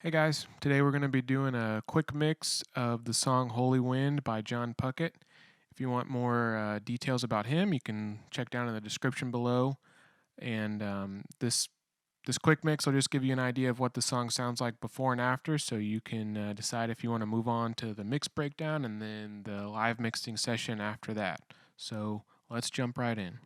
Hey guys, today we're going to be doing a quick mix of the song Holy Wind by John Puckett. If you want more details about him, you can check down in the description below. And this quick mix will just give you an idea of what the song sounds like before and after, so you can decide if you want to move on to the mix breakdown and then the live mixing session after that. So let's jump right in.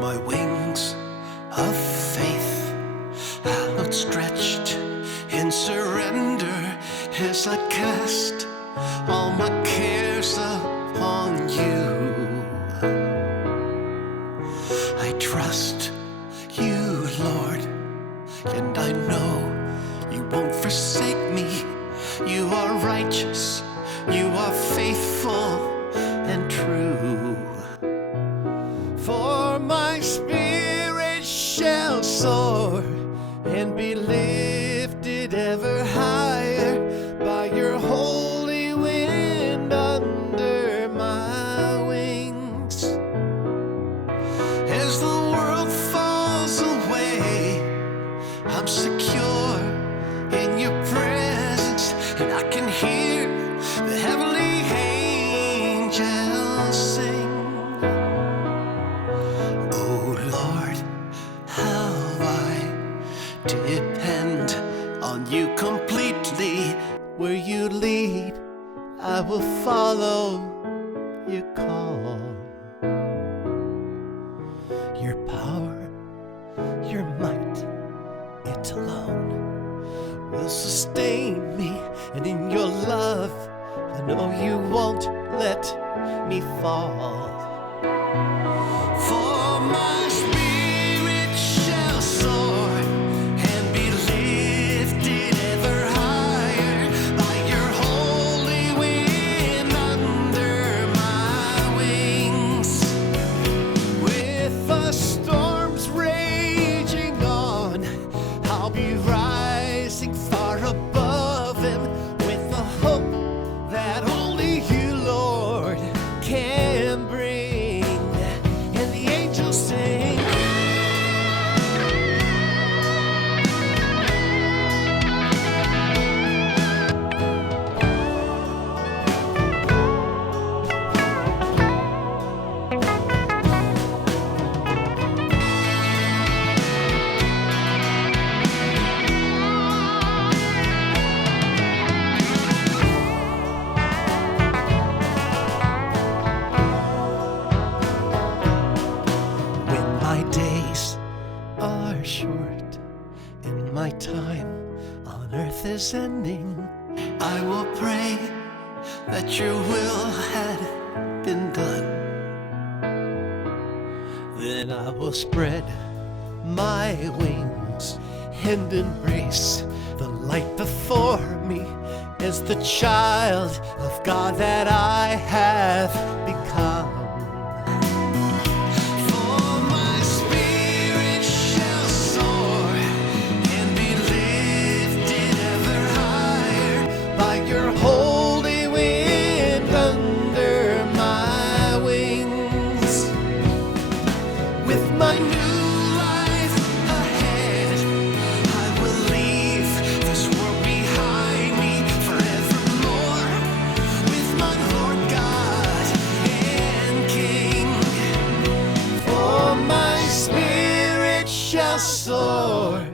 My wings of faith outstretched in surrender as I cast all my cares upon you. I trust you, Lord, and I know you won't forsake me. You are righteous, you are faithful and true. For my spirit shall soar and be lifted ever higher by your holy wind under my wings. As the world falls away, I'm secure in your presence, and I can hear the heavenly angels sing. Depend on you completely. Where you lead, I will follow your call. Your power, your might, it alone will sustain me. And in your love, I know you won't let me fall. For my spirit shall soar and be lifted ever higher by your holy wind under my wings. With the storms raging on, I'll be rising far above them with the hope that only you, Lord, can bring. And the angels sing. When my days are short and my time on earth is ending, I will pray that your will had been done. Then I will spread my wings and embrace the light before me as the child of God that I have become. For my spirit shall soar and be lifted ever higher by your holy wind under my wings. With my new life ahead, I will leave this world behind me forevermore with my Lord God and King. For my spirit shall soar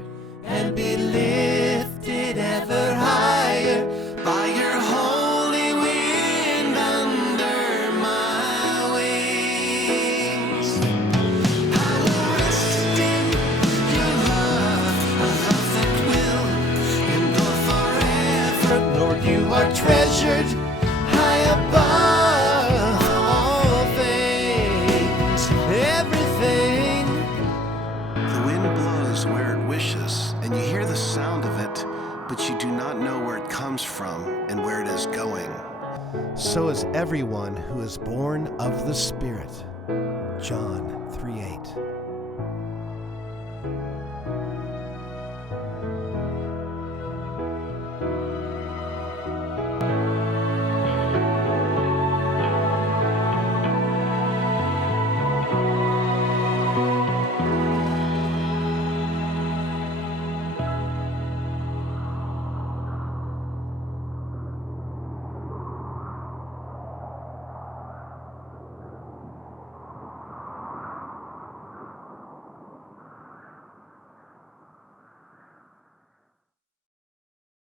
and be lifted ever higher by your holy wind under my wings. I will rest in your love, a love that will endure forever. Lord, you are treasured high above all things. but you do not know where it comes from and where it is going. So is everyone who is born of the Spirit. John 3:8.